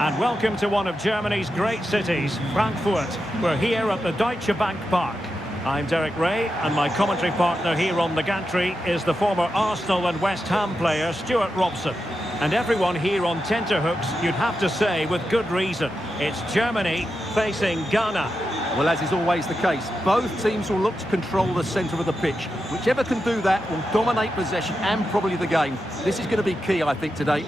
And welcome to one of Germany's great cities, Frankfurt. We're here at the Deutsche Bank Park. I'm Derek Ray, and my commentary partner here on the gantry is the former Arsenal and West Ham player Stuart Robson. And everyone here on tenterhooks, you'd have to say with good reason. It's Germany facing Ghana. Well, as is always the case, both teams will look to control the centre of the pitch. Whichever can do that will dominate possession and probably the game. This is going to be key, I think, today.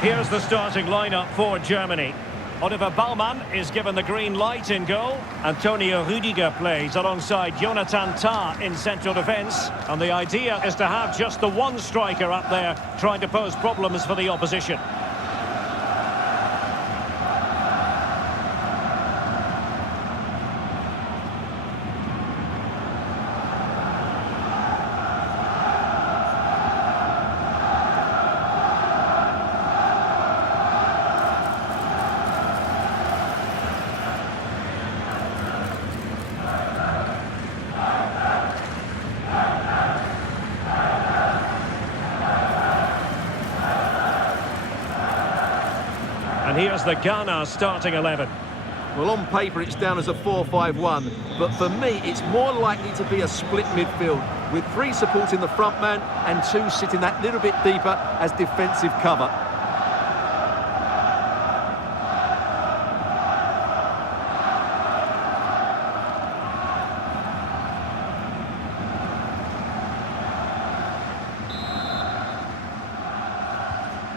Here's the starting lineup for Germany. Oliver Baumann is given the green light in goal. Antonio Rüdiger plays alongside Jonathan Tah in central defence. And the idea is to have just the one striker up there trying to pose problems for the opposition. And here's the Ghana starting 11. Well, on paper, it's down as a 4-5-1. But for me, it's more likely to be a split midfield, with 3 supporting the front man and 2 sitting that little bit deeper as defensive cover.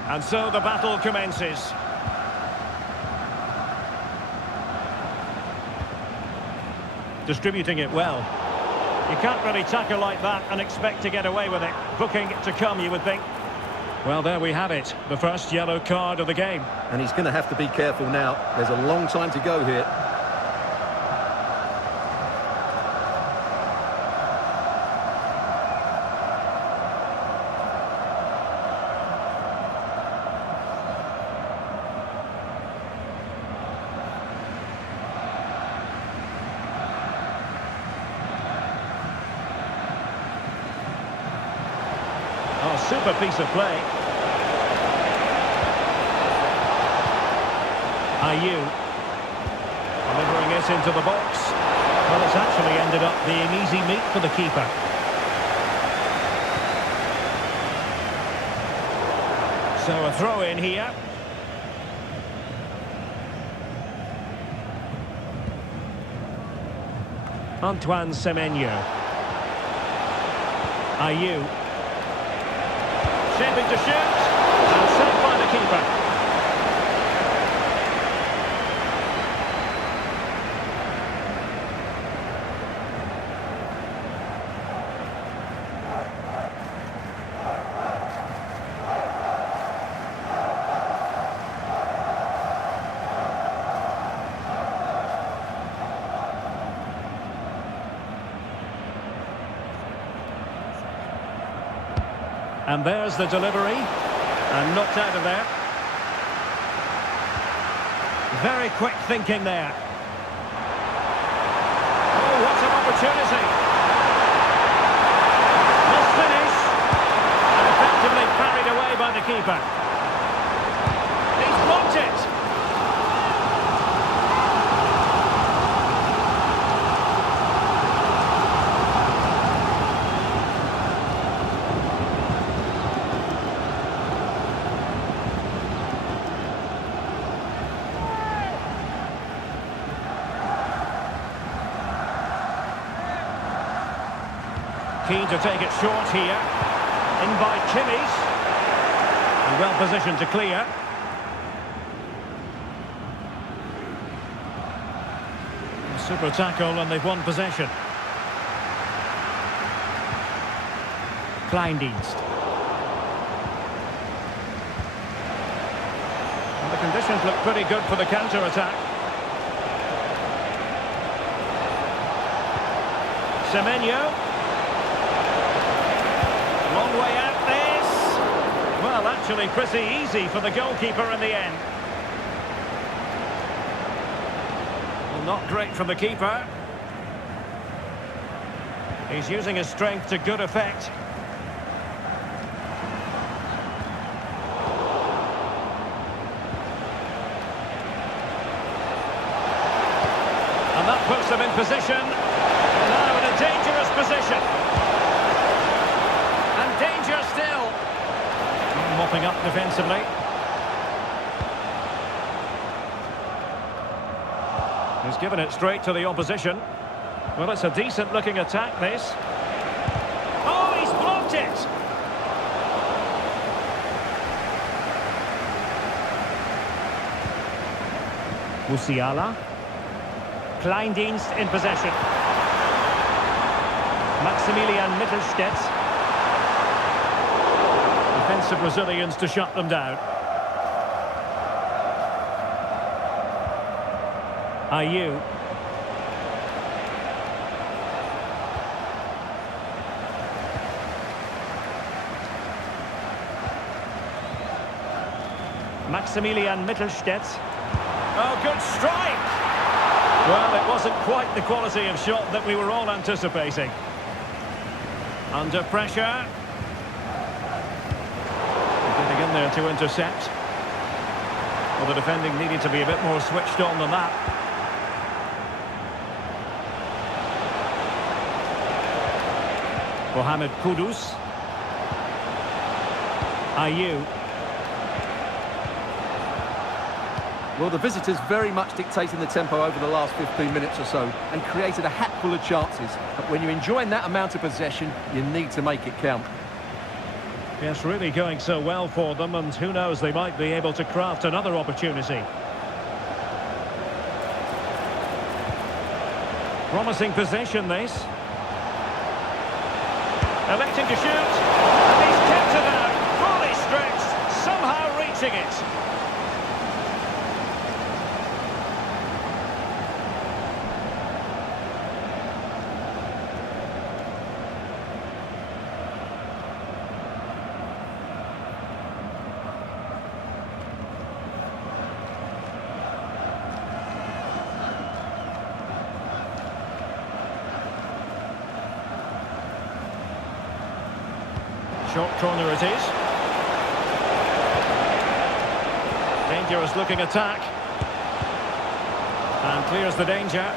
And so the battle commences. Distributing it well. You can't really tackle like that and expect to get away with it. Booking to come, you would think. Well, there we have it. The first yellow card of the game. And he's going to have to be careful now. There's a long time to go here. Oh, super piece of play. Ayew. Delivering it into the box. Well, it's actually ended up being easy meat for the keeper. So a throw in here. Antoine Semenyo. Ayew. Shaping to shoot, and saved by the keeper. And there's the delivery, and knocked out of there. Very quick thinking there. Oh, what an opportunity. Must finish. And effectively carried away by the keeper. He's blocked it. Keen to take it short here. In by Kimmich. And well positioned to clear. Super tackle and they've won possession. Kleindienst. And the conditions look pretty good for the counter-attack. Semenyo. Long way out this. Well, actually pretty easy for the goalkeeper in the end. Well, not great from the keeper. He's using his strength to good effect. And that puts them in position. Now in a dangerous position. And danger still. Mopping up defensively. He's given it straight to the opposition. Well, it's a decent looking attack, this. Oh, he's blocked it! Musiala. Kleindienst in possession. Maximilian Mittelstädt. Defensive Brazilians to shut them down. Ayew. Maximilian Mittelstädt. Oh, good strike! Well, it wasn't quite the quality of shot that we were all anticipating. Under pressure. Getting in there to intercept. Well, the defending needed to be a bit more switched on than that. Mohamed Kudus. Ayew. Well, the visitors very much dictating the tempo over the last 15 minutes or so and created a hatful of chances. But when you're enjoying that amount of possession, you need to make it count. Yes, really going so well for them, and who knows, they might be able to craft another opportunity. Promising possession, this. Electing to shoot. And he's kept it out. Fully stretched. Somehow reaching it. Short corner it is. Dangerous looking attack. And clears the danger.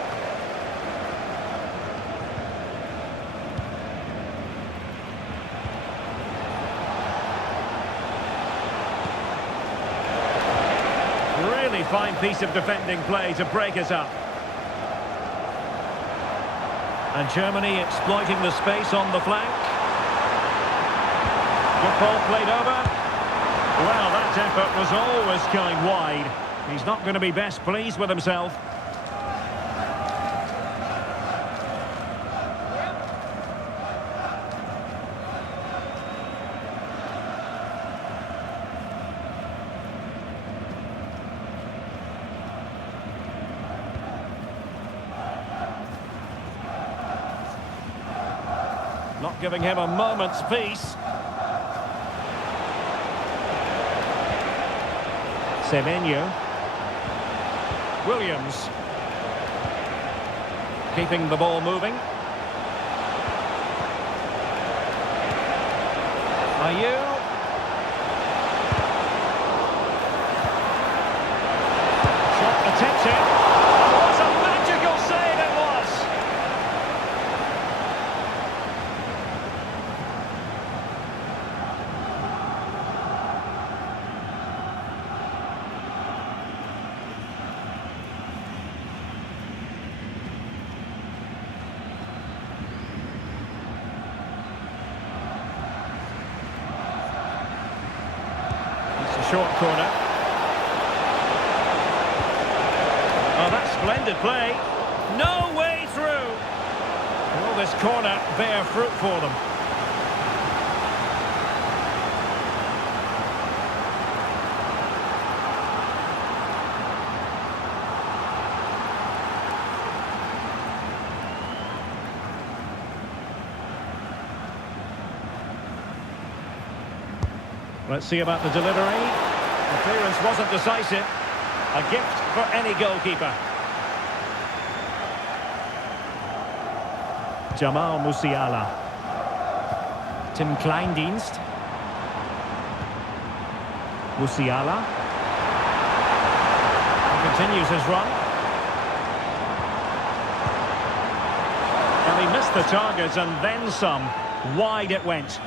Really fine piece of defending play to break it up. And Germany exploiting the space on the flank. Good ball played over. Well, that effort was always going wide. He's not going to be best pleased with himself. Not giving him a moment's peace. Semenyo. Williams. Keeping the ball moving. Ayew. Shot attempted. And what a magical save it was! Short corner. Oh, that's splendid play. No way through. Will this corner bear fruit for them? Let's see about the delivery. The clearance wasn't decisive. A gift for any goalkeeper. Jamal Musiala. Tim Kleindienst. Musiala. He continues his run. And he missed the target and then some. Wide it went.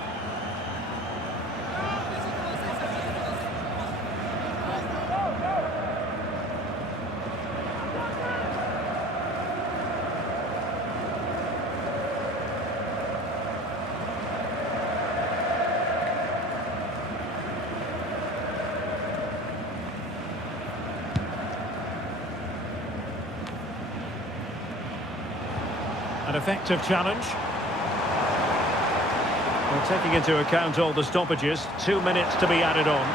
An effective challenge. Well, taking into account all the stoppages, 2 minutes to be added on.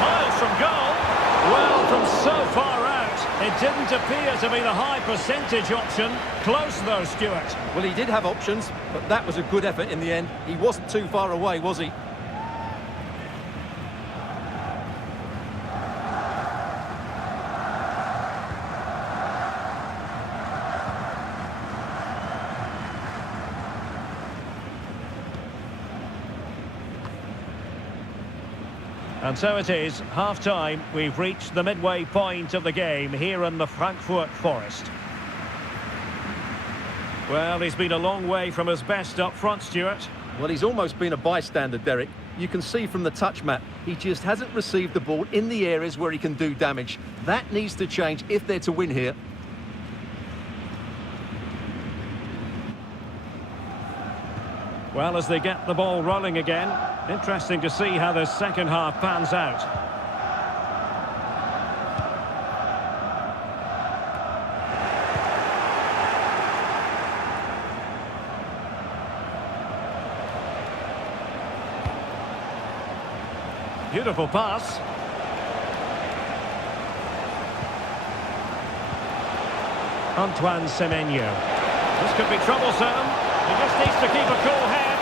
Miles from goal. Well, from so far out, it didn't appear to be the high percentage option. Close though, Stuart. Well, he did have options, but that was a good effort in the end. He wasn't too far away, was he? And so it is, half-time. We've reached the midway point of the game here in the Frankfurt Forest. Well, he's been a long way from his best up front, Stuart. Well, he's almost been a bystander, Derek. You can see from the touch map, he just hasn't received the ball in the areas where he can do damage. That needs to change if they're to win here. Well, as they get the ball rolling again, interesting to see how the second half pans out. Beautiful pass. Antoine Semenyo. This could be troublesome. He just needs to keep a cool head.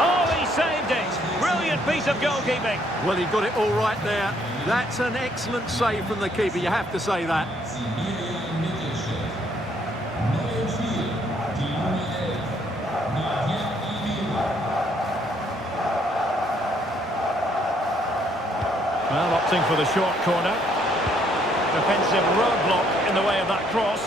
Oh, he saved it. Brilliant piece of goalkeeping. Well, he got it all right there. That's an excellent save from the keeper, you have to say that. Well, opting for the short corner. Defensive roadblock in the way of that cross.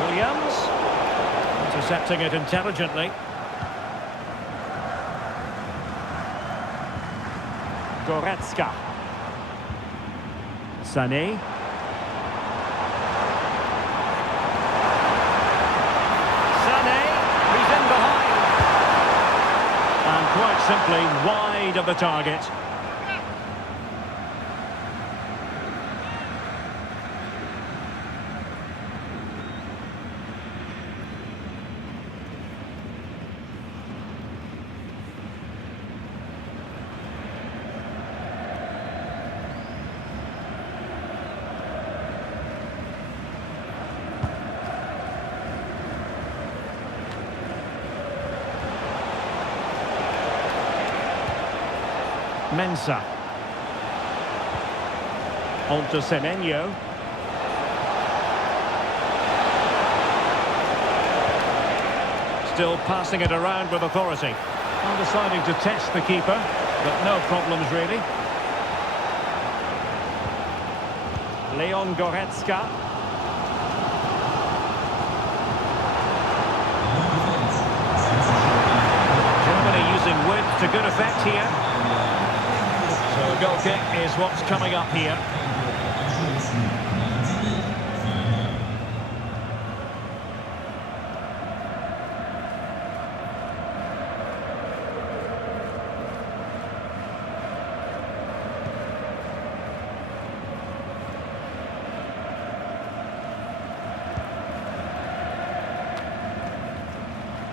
Williams, intercepting it intelligently. Goretzka. Sané. Sané, he's in behind. And quite simply wide of the target. Mensah. On to Semenyo. Still passing it around with authority. And deciding to test the keeper, but no problems really. Leon Goretzka. Germany using width to good effect here. So a goal kick is what's coming up here.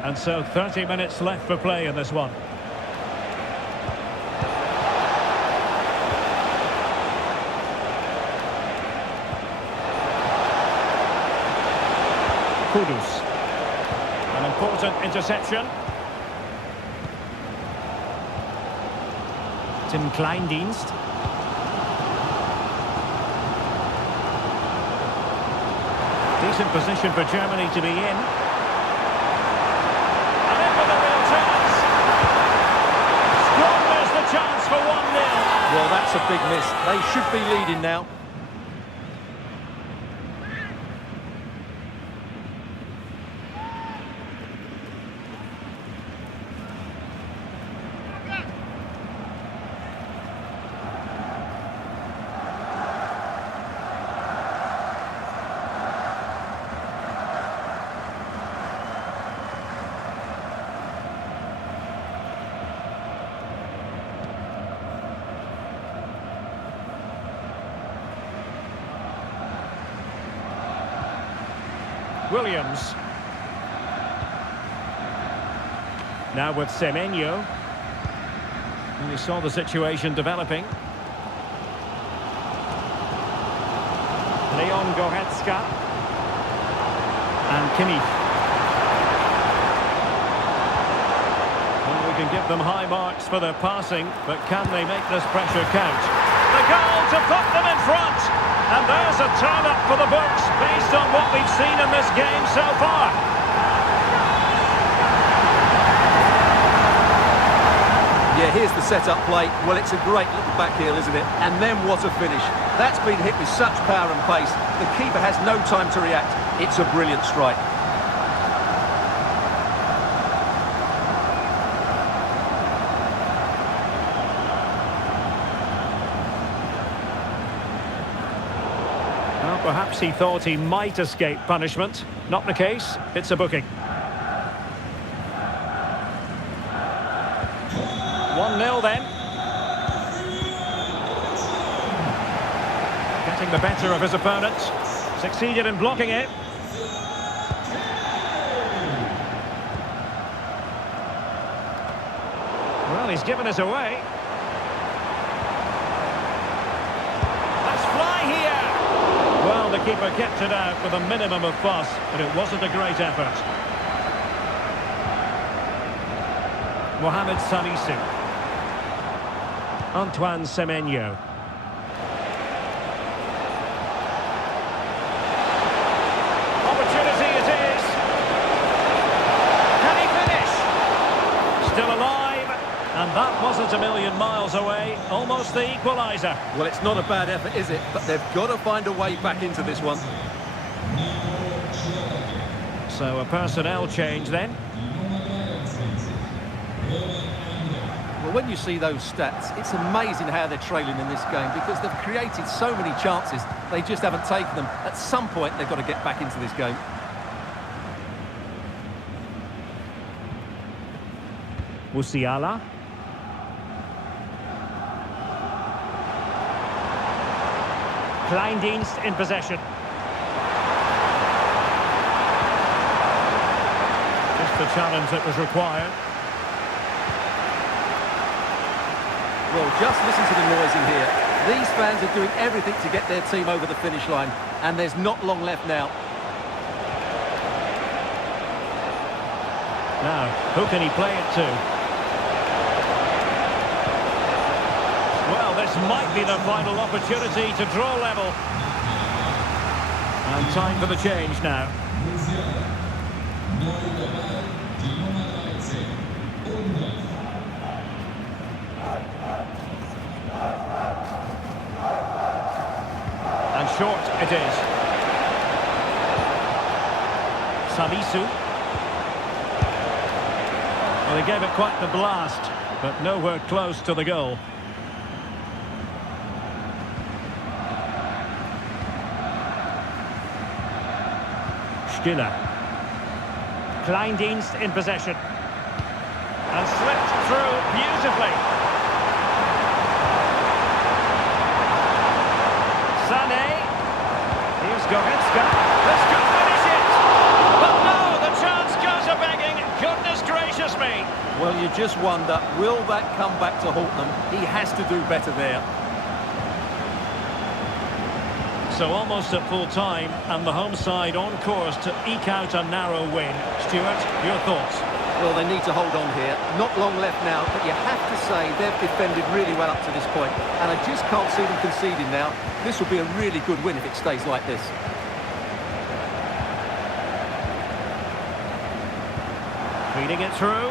And so 30 minutes left for play in this one. Kudus. An important interception. Tim Kleindienst. Decent position for Germany to be in. And in with a real chance. Squanders the chance for 1-0. Well, that's a big miss. They should be leading now. Williams. Now with Semenyo. And we saw the situation developing. Leon Goretzka. And Kimmich. Well, we can give them high marks for their passing, but can they make this pressure count? The goal to put them in front! And there's a turn-up for the books, based on what we've seen in this game so far. Yeah, here's the set-up play. Well, it's a great little back heel, isn't it? And then what a finish. That's been hit with such power and pace. The keeper has no time to react. It's a brilliant strike. Well, perhaps he thought he might escape punishment. Not the case. It's a booking. 1-0 then. Getting the better of his opponent. Succeeded in blocking it. Well, he's given us away. Let's fly here. Well, the keeper kept it out with a minimum of fuss, but it wasn't a great effort. Mohamed Salisu. Antoine Semenyo. Opportunity it is. Can he finish? Still alive. And that wasn't a million miles away. Almost the equaliser. Well, it's not a bad effort, is it? But they've got to find a way back into this one. So a personnel change then. Well, when you see those stats, it's amazing how they're trailing in this game because they've created so many chances, they just haven't taken them. At some point, they've got to get back into this game. Musiala. Kleindienst in possession. Just the challenge that was required. Well, just listen to the noise in here. These fans are doing everything to get their team over the finish line, and there's not long left now. Now, who can he play it to? Well, this might be the final opportunity to draw level. And time for the change now. And short it is. Salisu. Well, he gave it quite the blast, but nowhere close to the goal. Stiller. Kleindienst in possession. And slipped through beautifully. Sané. Here's Goretzka. This could finish it. But no, the chance goes a-begging. Good Well, you just wonder, will that come back to haunt them? He has to do better there. So almost at full time, and the home side on course to eke out a narrow win. Stuart, your thoughts? Well, they need to hold on here. Not long left now, but you have to say they've defended really well up to this point, and I just can't see them conceding now. This will be a really good win if it stays like this. Feeding it through.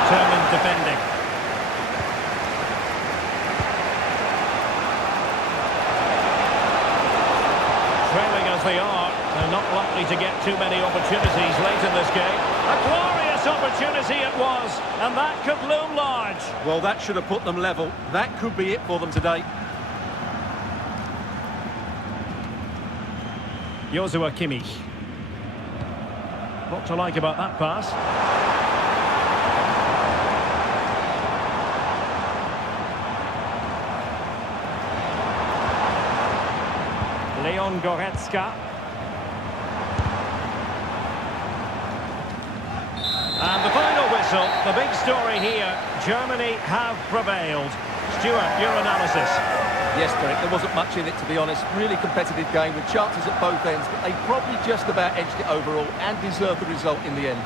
Determined defending. Trailing as they are, they're not likely to get too many opportunities late in this game. A glorious opportunity it was, and that could loom large. Well, that should have put them level. That could be it for them today. Joshua Kimmich. What to like about that pass? Leon Goretzka. And the final whistle, the big story here, Germany have prevailed. Stuart, your analysis. Yes, Derek, there wasn't much in it, to be honest. Really competitive game with chances at both ends, but they probably just about edged it overall and deserved the result in the end.